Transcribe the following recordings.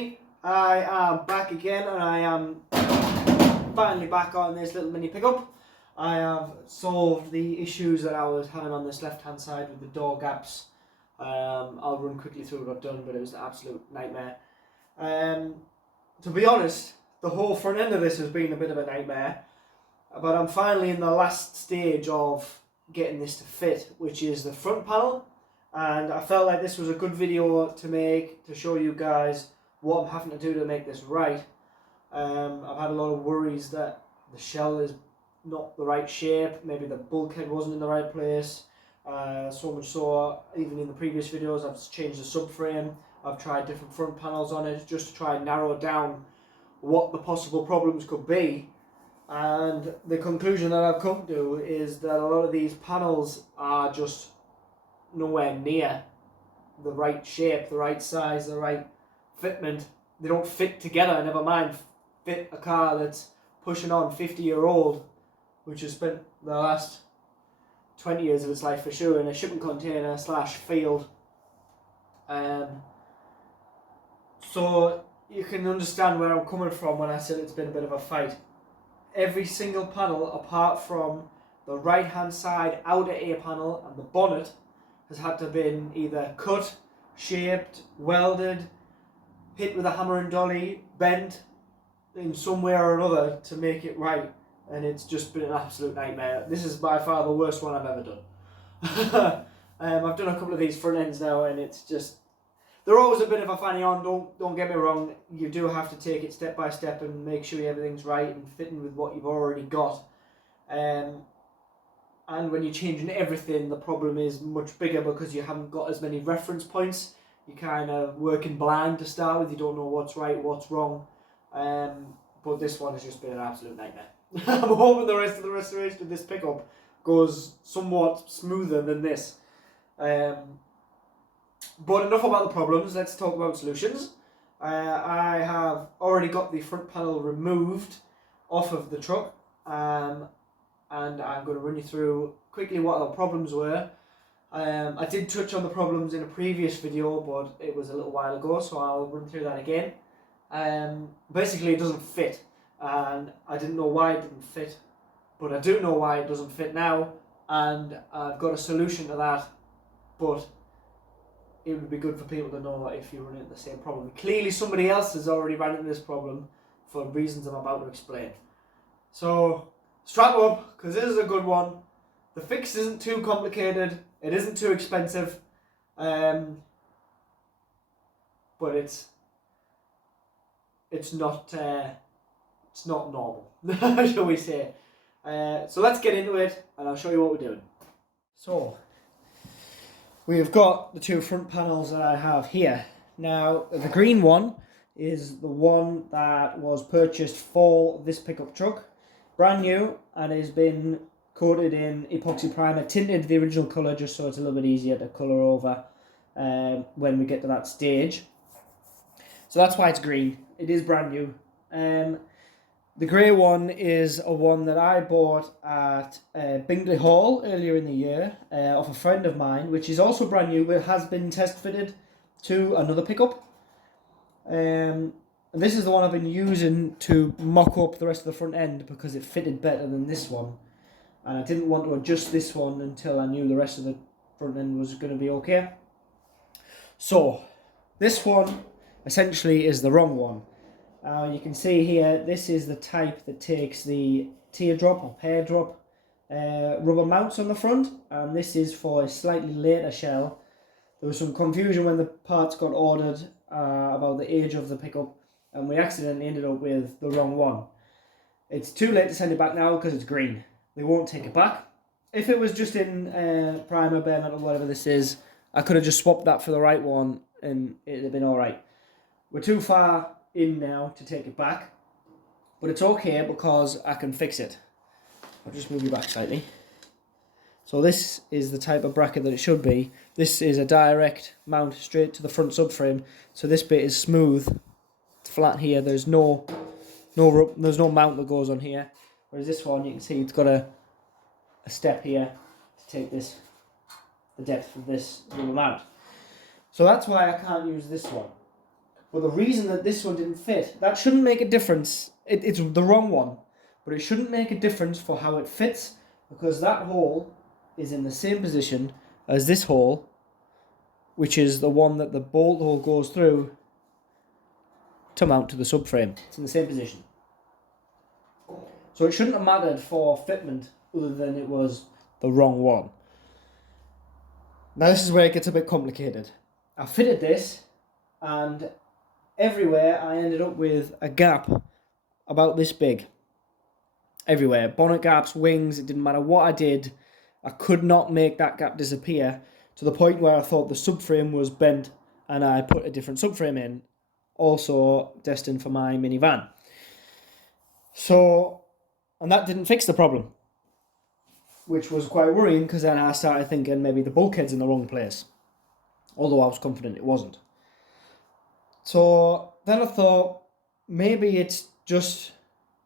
me. I am back again, and I am finally back on this little mini pickup. I have solved the issues that I was having on this left hand side with the door gaps. I'll run quickly through what I've done, but it was an absolute nightmare. To be honest, the whole front end of this has been a bit of a nightmare, but I'm finally in the last stage of getting this to fit, which is the front panel. And I felt like this was a good video to make, to show you guys what I'm having to do to make this right. I've had a lot of worries that the shell is not the right shape, maybe the bulkhead wasn't in the right place. So much so, even in the previous videos, I've changed the subframe. I've tried different front panels on it just to try and narrow down what the possible problems could be. And the conclusion that I've come to is that a lot of these panels are just nowhere near the right shape, the right size, the right fitment. They don't fit together, never mind fit a car that's pushing on 50-year-old, which has spent the last 20 years of its life for sure in a shipping container / field. So you can understand where I'm coming from when I said it's been a bit of a fight. Every single panel apart from the right hand side outer A panel and the bonnet has had to have been either cut, shaped, welded, hit with a hammer and dolly, bent in some way or another to make it right, and it's just been an absolute nightmare. This is by far the worst one I've ever done. I've done a couple of these front ends now, and it's just, they're always a bit of a fanny on, don't get me wrong. You do have to take it step by step and make sure everything's right and fitting with what you've already got. And when you're changing everything, the problem is much bigger because you haven't got as many reference points. You're kind of working blind to start with. You don't know what's right, what's wrong. But this one has just been an absolute nightmare. I'm hoping the rest of the restoration of this pickup goes somewhat smoother than this. But enough about the problems, let's talk about solutions. I have already got the front panel removed off of the truck. And I'm going to run you through quickly what the problems were. I did touch on the problems in a previous video, but it was a little while ago, so I'll run through that again. Basically, it doesn't fit, and I didn't know why it didn't fit, but I do know why it doesn't fit now, and I've got a solution to that, but it would be good for people to know that if you run into the same problem. Clearly, somebody else has already run into this problem for reasons I'm about to explain. So strap up, because this is a good one. The fix isn't too complicated, it isn't too expensive, but it's not normal, shall we say. So let's get into it, and I'll show you what we're doing. So we've got the two front panels that I have here. Now the green one is the one that was purchased for this pickup truck. Brand new, and has been coated in epoxy primer, tinted the original colour just so it's a little bit easier to colour over when we get to that stage. So that's why it's green. It is brand new. The grey one is a one that I bought at Bingley Hall earlier in the year off a friend of mine, which is also brand new, but has been test fitted to another pickup. And this is the one I've been using to mock up the rest of the front end because it fitted better than this one. And I didn't want to adjust this one until I knew the rest of the front end was going to be okay. So, this one essentially is the wrong one. Now you can see here, this is the type that takes the teardrop or pear drop rubber mounts on the front. And this is for a slightly later shell. There was some confusion when the parts got ordered about the age of the pickup, and we accidentally ended up with the wrong one. It's too late to send it back now because it's green. They won't take it back. If it was just in primer, bare metal, whatever this is, I could have just swapped that for the right one and it'd have been alright. We're too far in now to take it back, but it's okay because I can fix it. I'll just move you back slightly. So this is the type of bracket that it should be. This is a direct mount straight to the front subframe, so this bit is smooth. Flat here. There's no mount that goes on here, whereas this one, you can see it's got a step here to take the depth of this rubber mount. So that's why I can't use this one. But the reason that this one didn't fit, that shouldn't make a difference. It's the wrong one, but it shouldn't make a difference for how it fits, because that hole is in the same position as this hole, which is the one that the bolt hole goes through to mount to the subframe. It's in the same position. So it shouldn't have mattered for fitment other than it was the wrong one. Now this is where it gets a bit complicated. I fitted this, and everywhere I ended up with a gap about this big. Everywhere. Bonnet gaps, wings, it didn't matter what I did. I could not make that gap disappear, to the point where I thought the subframe was bent and I put a different subframe in, also destined for my minivan. So, and that didn't fix the problem, which was quite worrying, because then I started thinking maybe the bulkhead's in the wrong place, although I was confident it wasn't. So then I thought, maybe it's just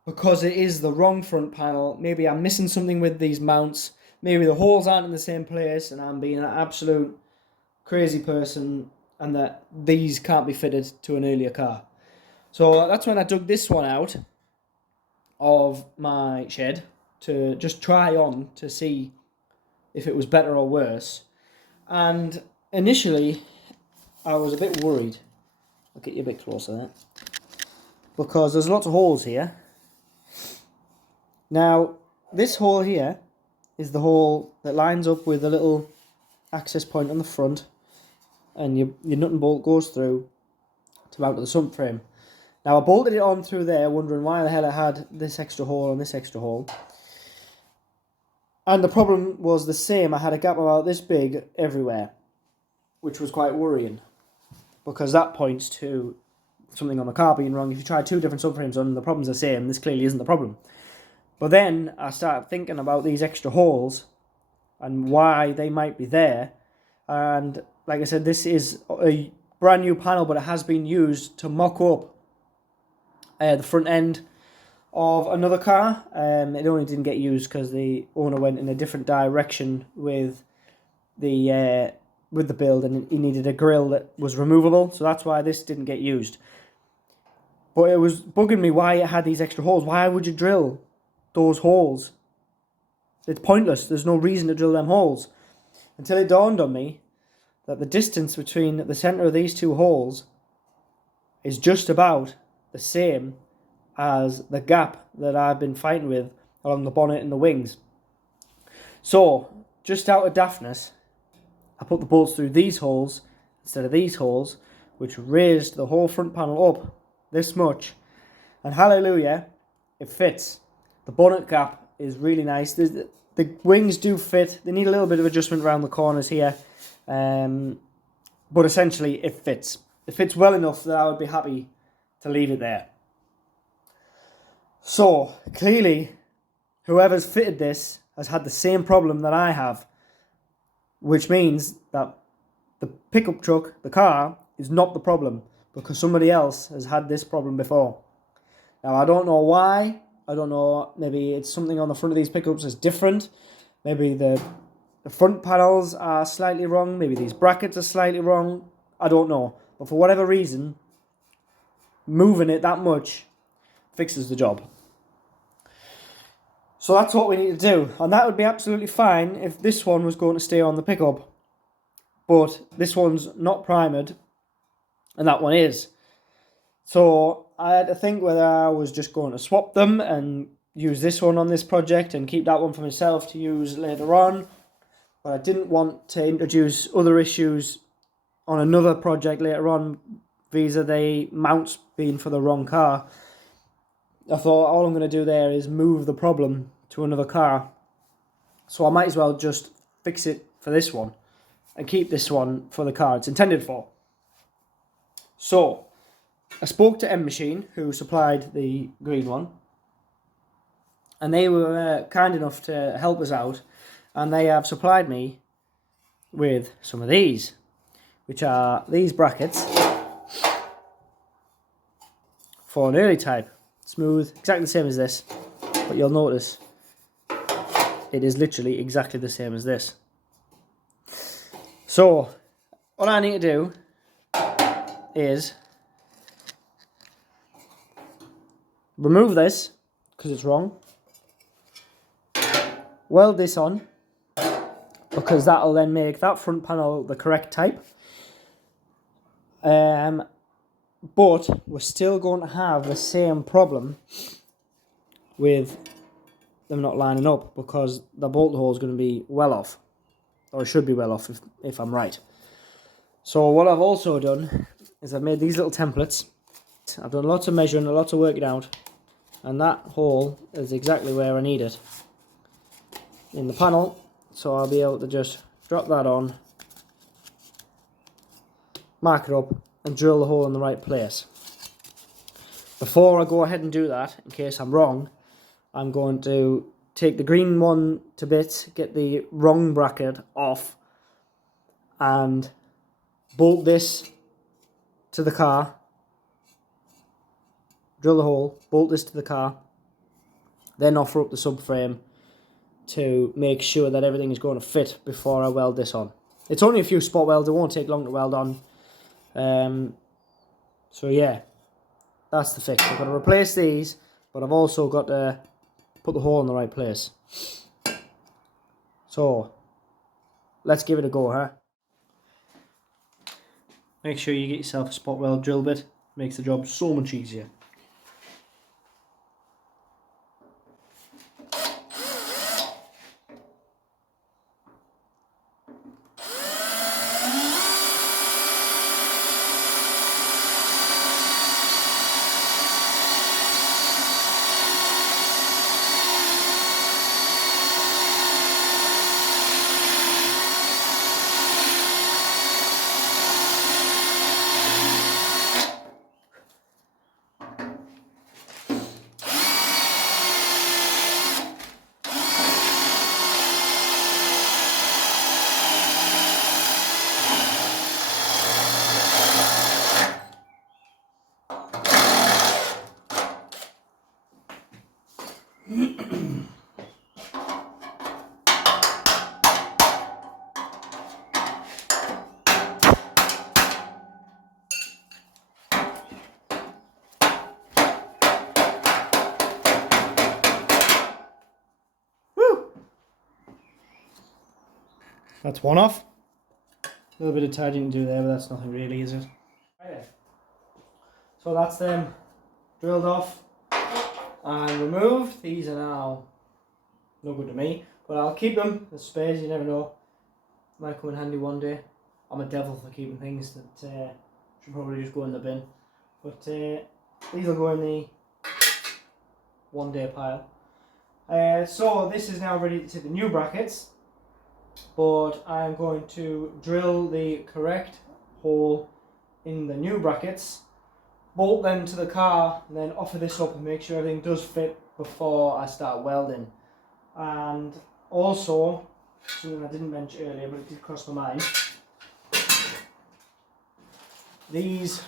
because it is the wrong front panel. Maybe I'm missing something with these mounts. Maybe the holes aren't in the same place and I'm being an absolute crazy person, and that these can't be fitted to an earlier car. So that's when I dug this one out of my shed to just try on to see if it was better or worse. And initially I was a bit worried. I'll get you a bit closer there, because there's lots of holes here. Now this hole here is the hole that lines up with the little access point on the front, and your nut and bolt goes through to mount to the subframe. Now I bolted it on through there, wondering why the hell it had this extra hole and this extra hole. And the problem was the same. I had a gap about this big everywhere, which was quite worrying, because that points to something on the car being wrong. If you try two different subframes on, the problem's the same. This clearly isn't the problem. But then I started thinking about these extra holes and why they might be there. And like I said, this is a brand new panel, but it has been used to mock up the front end of another car. It only didn't get used because the owner went in a different direction with the build, and he needed a grill that was removable, so that's why this didn't get used. But it was bugging me why it had these extra holes. Why would you drill those holes? It's pointless. There's no reason to drill them holes. Until it dawned on me that the distance between the centre of these two holes is just about the same as the gap that I've been fighting with along the bonnet and the wings. So, just out of daftness, I put the bolts through these holes instead of these holes, which raised the whole front panel up this much, and hallelujah, it fits. The bonnet gap is really nice. The wings do fit. They need a little bit of adjustment around the corners here, but essentially it fits. It fits well enough that I would be happy to leave it there. So clearly whoever's fitted this has had the same problem that I have, which means that the pickup truck, the car, is not the problem, because somebody else has had this problem before. Now I don't know why. I don't know, maybe it's something on the front of these pickups is different. Maybe the front panels are slightly wrong. Maybe these brackets are slightly wrong. I don't know. But for whatever reason, moving it that much fixes the job. So that's what we need to do. And that would be absolutely fine if this one was going to stay on the pickup. But this one's not primered, and that one is. So I had to think whether I was just going to swap them and use this one on this project and keep that one for myself to use later on. But I didn't want to introduce other issues on another project later on, vis-a the mounts being for the wrong car. I thought all I'm going to do there is move the problem to another car. So I might as well just fix it for this one and keep this one for the car it's intended for. So I spoke to M Machine, who supplied the green one, and they were kind enough to help us out, and they have supplied me with some of these, which are these brackets for an early type. Smooth, exactly the same as this, but you'll notice it is literally exactly the same as this. So all I need to do is remove this because it's wrong. Weld this on because that'll then make that front panel the correct type. But we're still going to have the same problem with them not lining up because the bolt hole is going to be well off, or it should be well off if I'm right. So what I've also done is I've made these little templates. I've done lots of measuring, lots of working out, and that hole is exactly where I need it in the panel, so I'll be able to just drop that on, mark it up, and drill the hole in the right place. Before I go ahead and do that, in case I'm wrong, I'm going to take the green one to bits, get the wrong bracket off, and bolt this to the car, drill the hole, bolt this to the car, then offer up the subframe to make sure that everything is going to fit before I weld this on. It's only a few spot welds, it won't take long to weld on. So yeah, that's the fix. I've got to replace these, but I've also got to put the hole in the right place. So let's give it a go, huh? Make sure you get yourself a spot weld drill bit. Makes the job so much easier. That's one off. A little bit of tidying to do there, but that's nothing really, is it? Right. So that's them drilled off and removed. These are now no good to me, but I'll keep them. The spares, you never know. Might come in handy one day. I'm a devil for keeping things that should probably just go in the bin. But these will go in the one day pile. So this is now ready to the new brackets. But I'm going to drill the correct hole in the new brackets, bolt them to the car, and then offer this up and make sure everything does fit before I start welding. And also, something I didn't mention earlier but it did cross my mind, these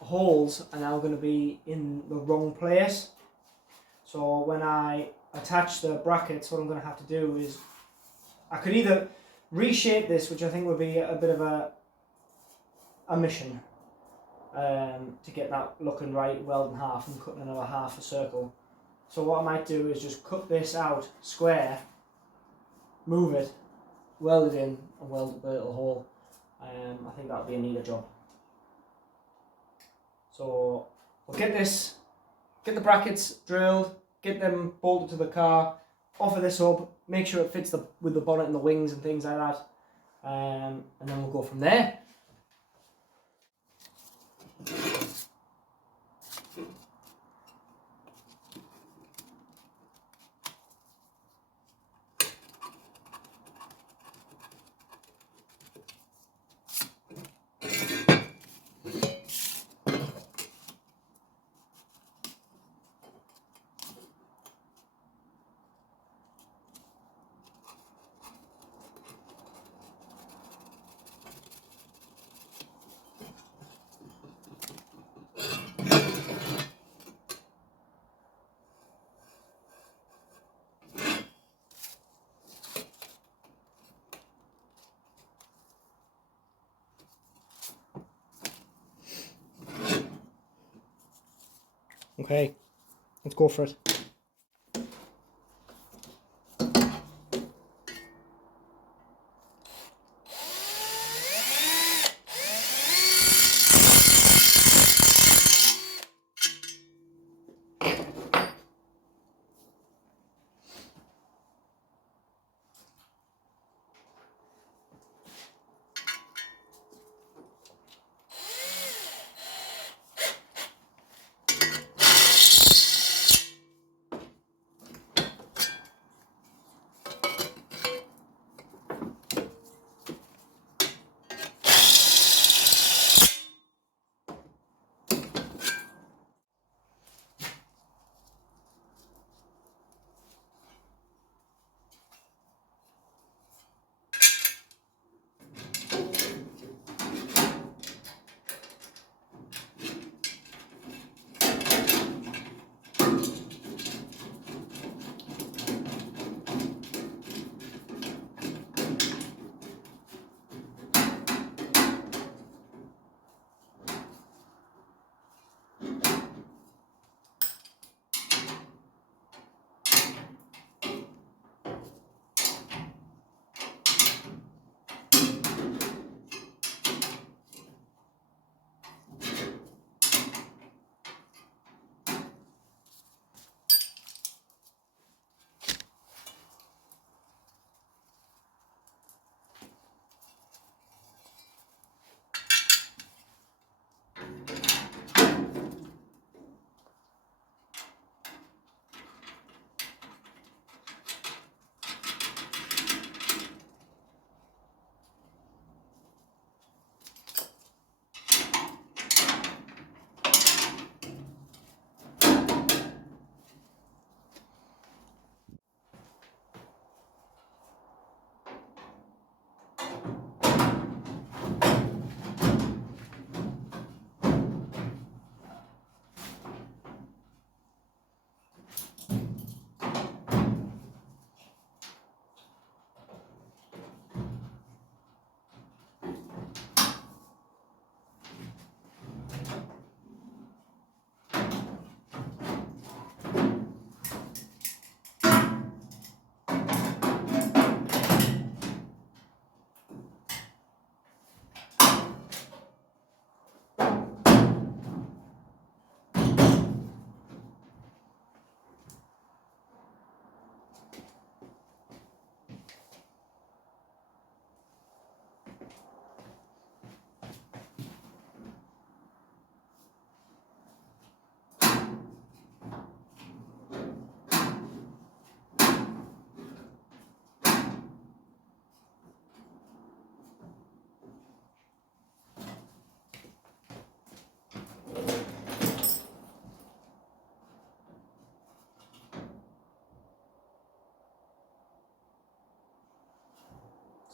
holes are now going to be in the wrong place. So when I attach the brackets, what I'm going to have to do is I could either reshape this, which I think would be a bit of a mission, to get that looking right, weld in half and cut another half a circle. So what I might do is just cut this out square, move it, weld it in and weld the little hole. I think that would be a neater job. So we'll get the brackets drilled, get them bolted to the car, offer this up, make sure it fits with the bonnet and the wings and things like that, and then we'll go from there. Okay, let's go for it.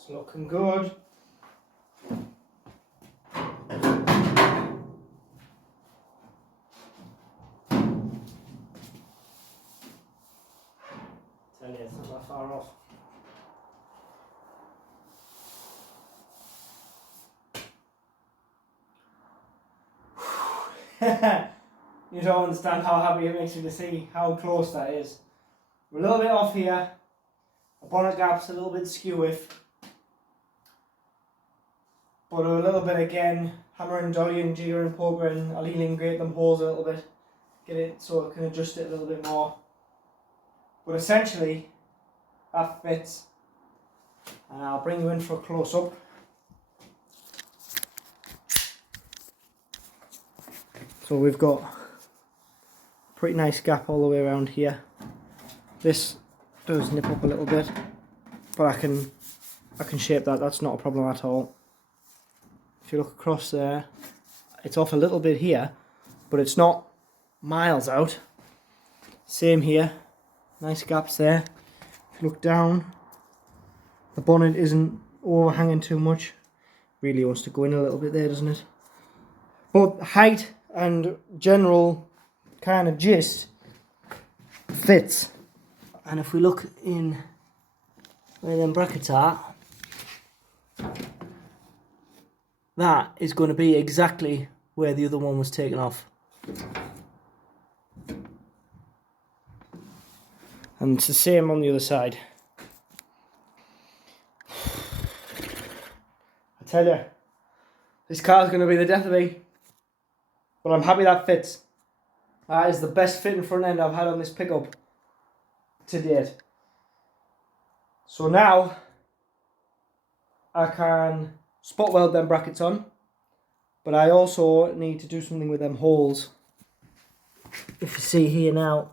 It's looking good. Tell you, it's not that far off. You don't understand how happy it makes me to see how close that is. We're a little bit off here. The bonnet gap's a little bit skewy. But a little bit again, hammering, dollying, jiggering, pokering, I'll grate them holes a little bit. Get it so I can adjust it a little bit more. But essentially, that fits. And I'll bring you in for a close up. So we've got a pretty nice gap all the way around here. This does nip up a little bit, but I can shape that, that's not a problem at all. If you look across there, it's off a little bit here, but it's not miles out. Same here, nice gaps there. If you look down, the bonnet isn't overhanging too much. Really wants to go in a little bit there, doesn't it? But height and general kind of gist fits. And if we look in where them brackets are, that is going to be exactly where the other one was taken off. And it's the same on the other side. I tell you, this car's going to be the death of me. But I'm happy that fits. That is the best fitting front end I've had on this pickup to date. So now I can spot weld them brackets on, but I also need to do something with them holes. If you see here now,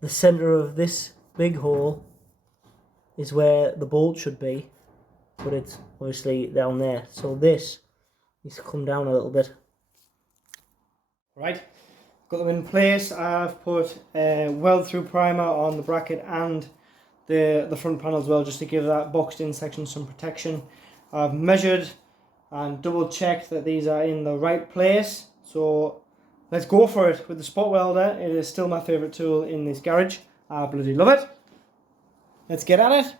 the centre of this big hole is where the bolt should be, but it's obviously down there. So this needs to come down a little bit. Right, got them in place. I've put a weld through primer on the bracket and the front panel as well, just to give that boxed in section some protection. I've measured and double checked that these are in the right place. So let's go for it with the spot welder. It is still my favourite tool in this garage. I bloody love it. Let's get at it.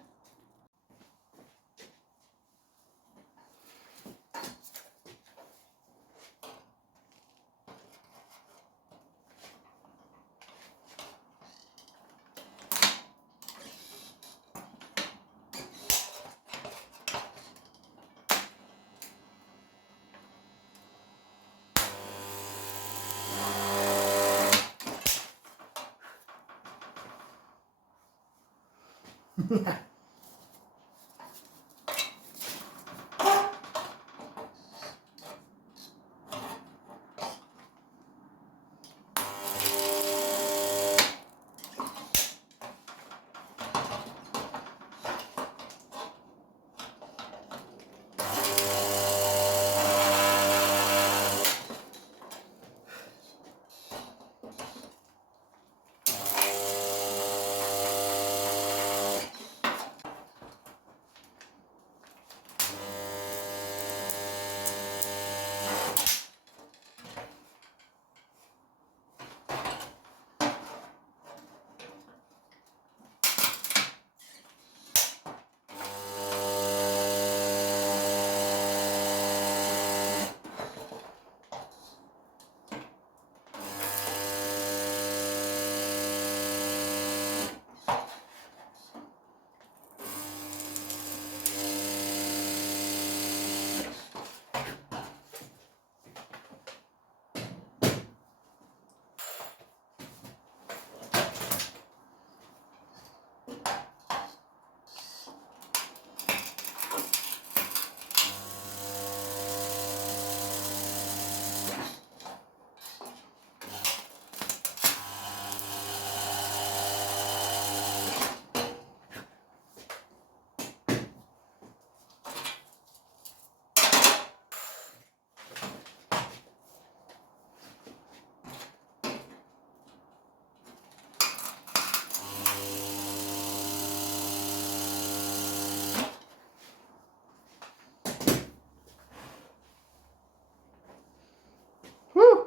Woo!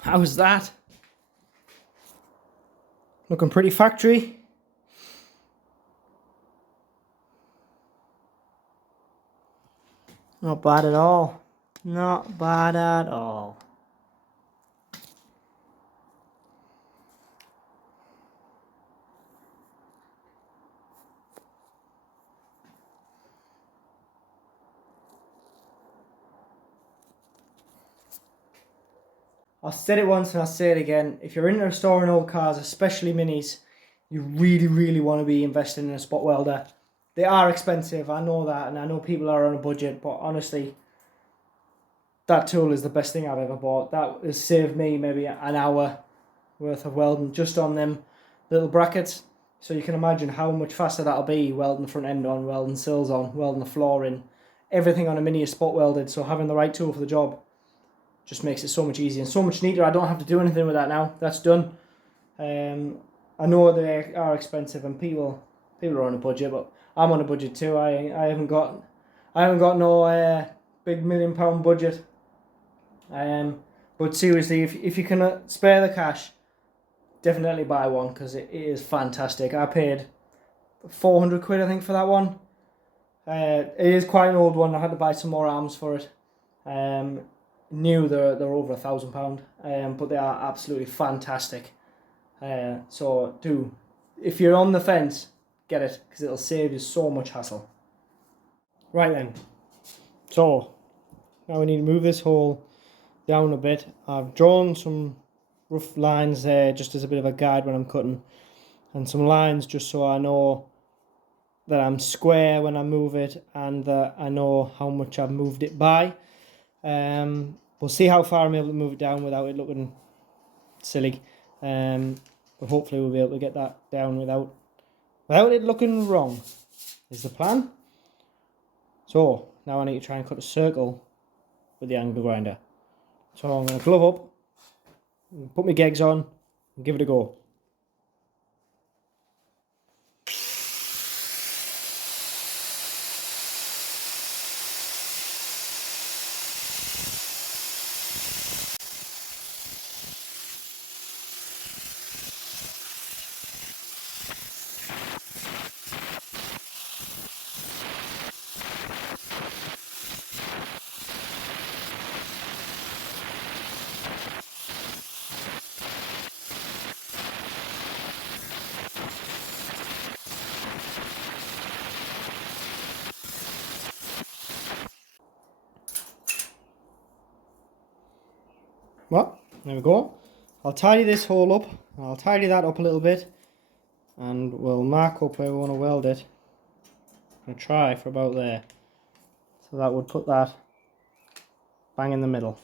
How's that? Looking pretty factory. Not bad at all. Not bad at all. I'll said it once and I'll say it again. If you're into restoring old cars, especially minis, you really want to be investing in a spot welder. They are expensive, I know that, and I know people are on a budget, but honestly, that tool is the best thing I've ever bought. That has saved me maybe an hour worth of welding just on them little brackets. So you can imagine how much faster that'll be welding the front end on, welding sills on, welding the floor in. Everything on a mini is spot welded, so having the right tool for the job just makes it so much easier and so much neater. I don't have to do anything with that now. That's done. I know they are expensive and people are on a budget, but I'm on a budget too. I haven't got no big £1 million budget. But seriously, if you can spare the cash, definitely buy one because it is fantastic. I paid 400 quid I think for that one. It is quite an old one. I had to buy some more arms for it. New they're over £1,000, but they are absolutely fantastic. So if you're on the fence, get it, because it'll save you so much hassle. Right then, so now we need to move this hole down a bit. I've drawn some rough lines there just as a bit of a guide when I'm cutting, and some lines just so I know that I'm square when I move it and that I know how much I've moved it by. We'll see how far I'm able to move it down without it looking silly, but hopefully we'll be able to get that down without it looking wrong is the plan. So now I need to try and cut a circle with the angle grinder. So I'm going to glove up, put my gigs on and give it a go. Well, there we go. I'll tidy this hole up, I'll tidy that up a little bit, and we'll mark up where we want to weld it. I'm going to try for about there. So that would put that bang in the middle.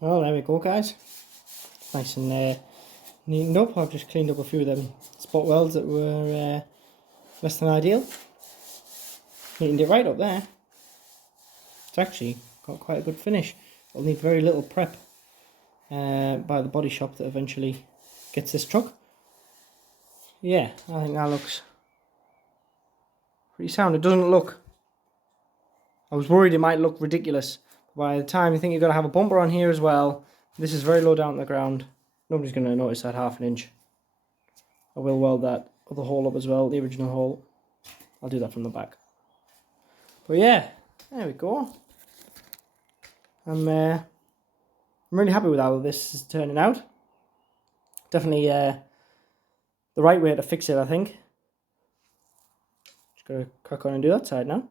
Well, there we go, guys. Nice and neatened up. I've just cleaned up a few of them spot welds that were less than ideal. Neatened it right up there. It's actually got quite a good finish. It'll need very little prep by the body shop that eventually gets this truck. Yeah, I think that looks pretty sound. It doesn't look... I was worried it might look ridiculous. By the time you think you're going to have a bumper on here as well, this is very low down to the ground. Nobody's going to notice that ½ inch. I will weld that other hole up as well, the original hole. I'll do that from the back. But yeah, there we go. I'm really happy with how this is turning out. Definitely the right way to fix it, I think. Just got to crack on and do that side now.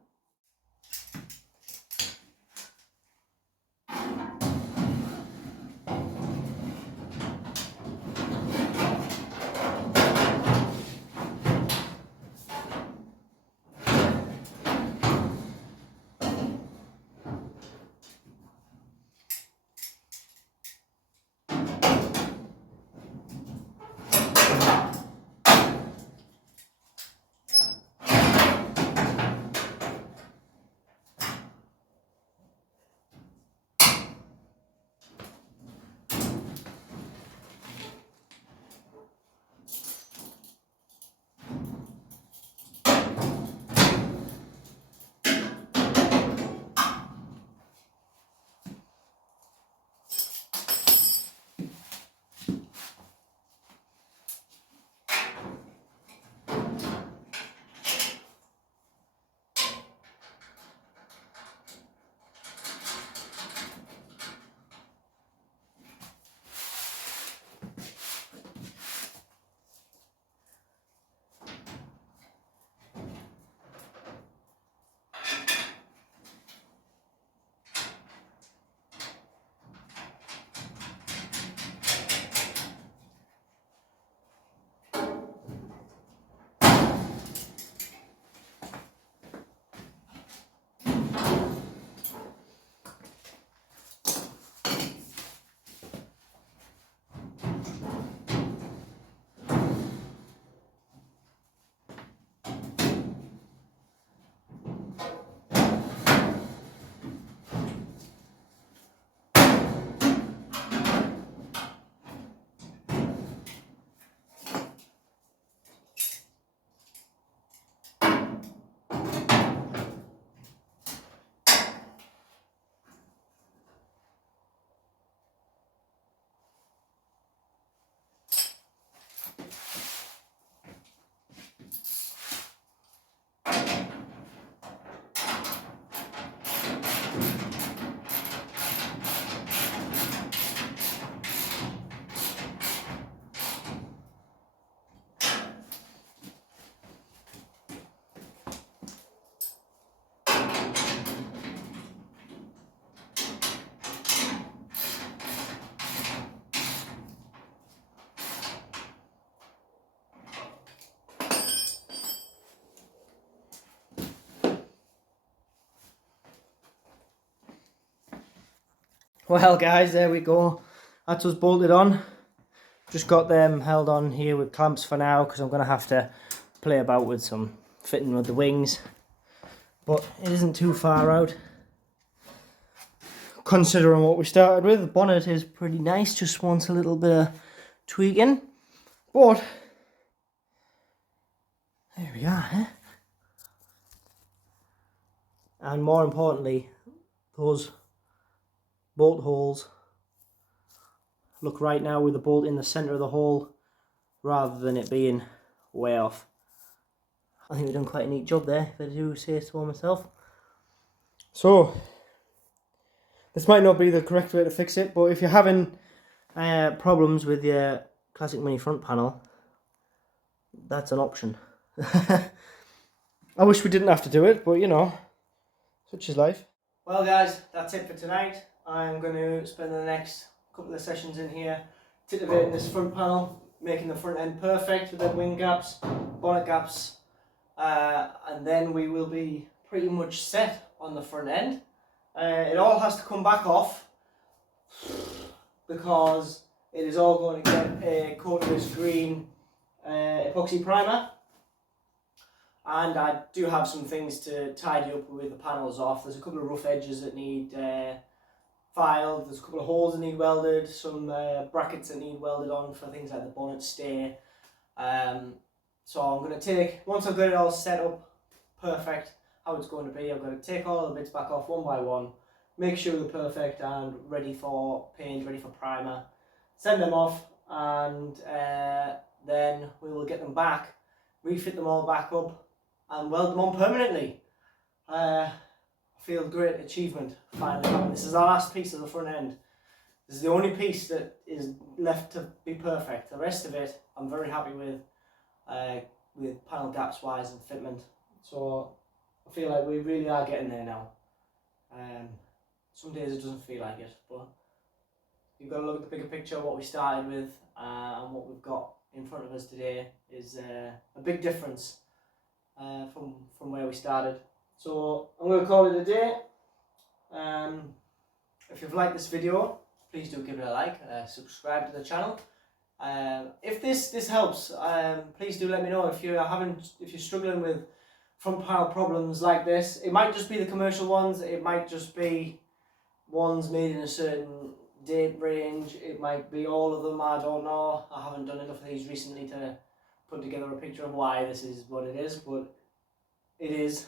Well guys, there we go. That's us bolted on. Just got them held on here with clamps for now because I'm going to have to play about with some fitting with the wings. But it isn't too far out. Considering what we started with, the bonnet is pretty nice, just wants a little bit of tweaking. But there we are, eh? And more importantly, those bolt holes look right now with the bolt in the centre of the hole rather than it being way off. I think we've done quite a neat job there, if I do say so myself. So, this might not be the correct way to fix it, but if you're having problems with your Classic Mini front panel, that's an option. I wish we didn't have to do it, but you know, such is life. Well guys, that's it for tonight. I'm going to spend the next couple of sessions in here titivating this front panel, making the front end perfect with the wing gaps, bonnet gaps, and then we will be pretty much set on the front end. It all has to come back off because it is all going to get a coat of this green epoxy primer, and I do have some things to tidy up with the panels off. There's a couple of rough edges that need filed, there's a couple of holes that need welded, some brackets that need welded on for things like the bonnet stay. So I'm going to take, once I've got it all set up perfect how it's going to be, I'm going to take all the bits back off one by one, make sure they're perfect and ready for paint, ready for primer, send them off, and then we will get them back, refit them all back up and weld them on permanently. I feel great achievement finally happened. This is our last piece of the front end. This is the only piece that is left to be perfect. The rest of it I'm very happy with panel gaps wise and fitment. So I feel like we really are getting there now. Some days it doesn't feel like it, but you've got to look at the bigger picture. What we started with and what we've got in front of us today is a big difference from where we started. So I'm going to call it a day. If you've liked this video, please do give it a like, subscribe to the channel. If this helps, please do let me know if you're struggling with front panel problems like this. It might just be the commercial ones, it might just be ones made in a certain date range, it might be all of them, I don't know. I haven't done enough of these recently to put together a picture of why this is what it is, but it is.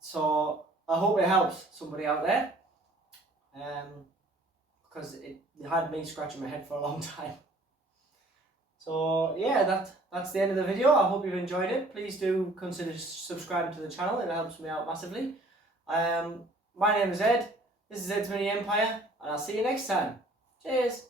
So I hope it helps somebody out there, because it had me scratching my head for a long time. So yeah, that's the end of the video. I hope you've enjoyed it. Please do consider subscribing to the channel, it helps me out massively. My name is Ed, this is Ed's Mini Empire, and I'll see you next time. Cheers!